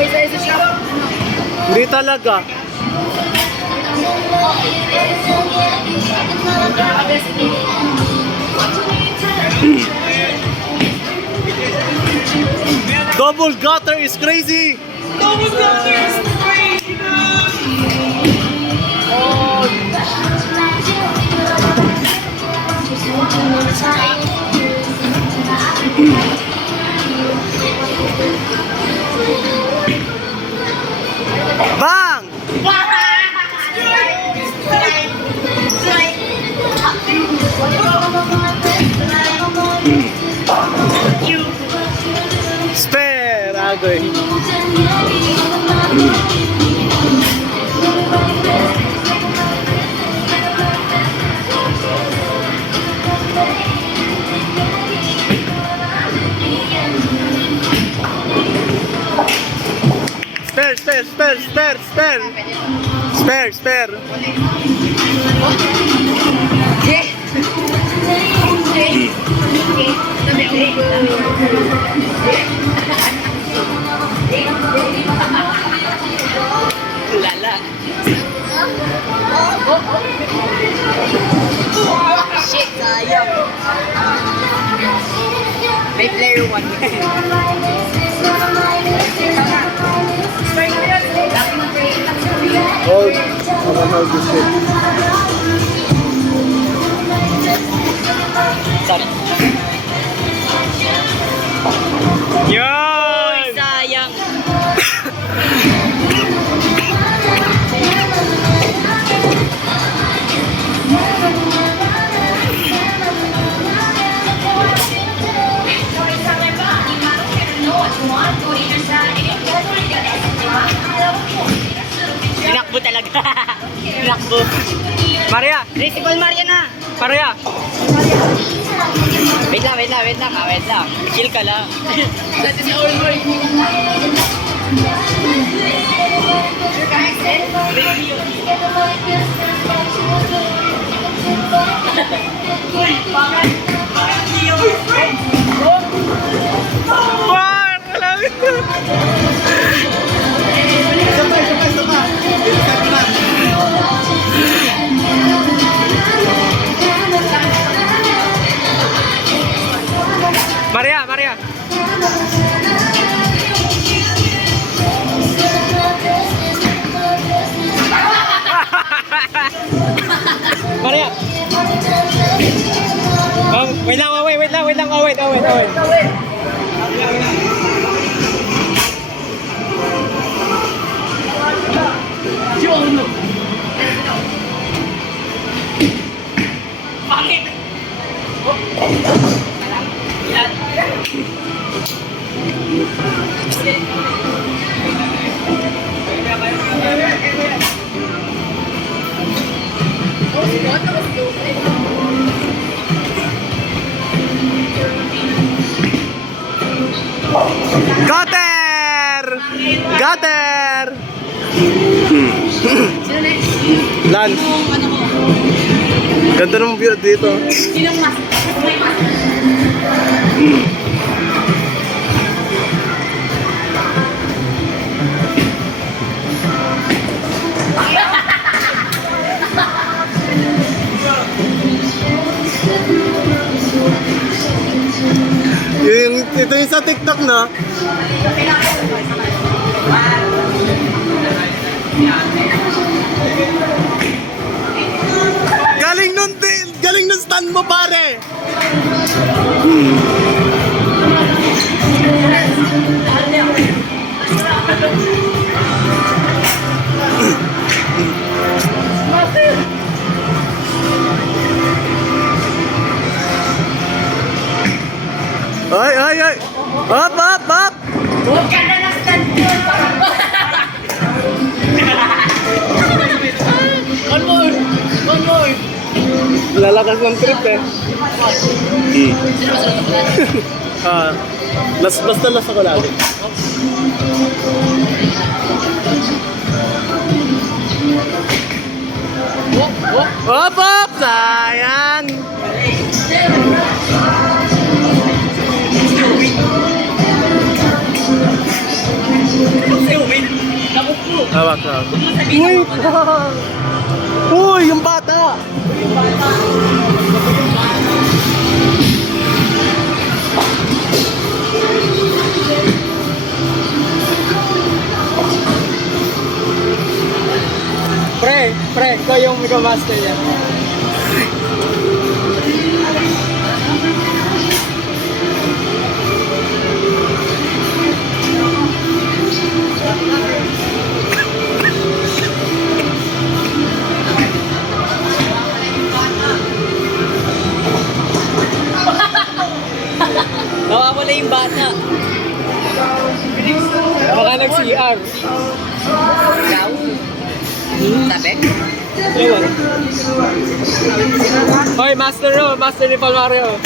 Hindi talaga. Double gutter is crazy. Double gutter is crazy. Oh. Bang! Spare, agoy. Spare. Lala. Shit, sayang. May player 1. Hold. I'm gonna hold this shit. Sorry. Yan! Sayang. Tinakbo talaga. Tinakbo. Maria! Principal Maria na. Maria! Wait lang. Chill ka lang. Dati sa all work. War! Maria! Maria! Wait lang. Bakit? Gutter! Lan. Ganda ng view dito. Sinong mas? May mas? Ito yung sa TikTok, no? Galing nun stand mo, pare! Ay! Up! Huwag ka na ng stand yun. One more. Lalakas ng trip eh. Basta las ako lagi. Op! Sayang! wag. Uy! Uy, yung bata! Pre, ikaw yung Mega Master yan. Nawawala yung bata. Baka nag-CR. Ikaw? Sabi? Ewan. Hoy, master no, master ni Palmario.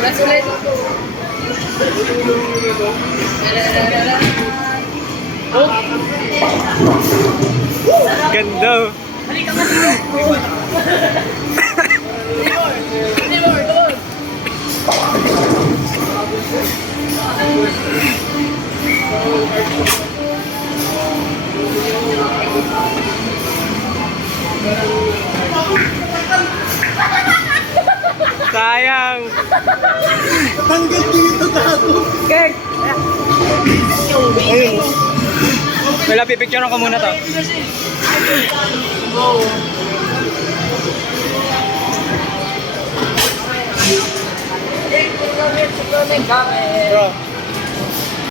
Let's ulit. Ganda. Halika nga dito. Anymore, come on. Sayang. Tanggal dito tato. Kek! Ayun. Wala, pipicturean ko muna to. Bro.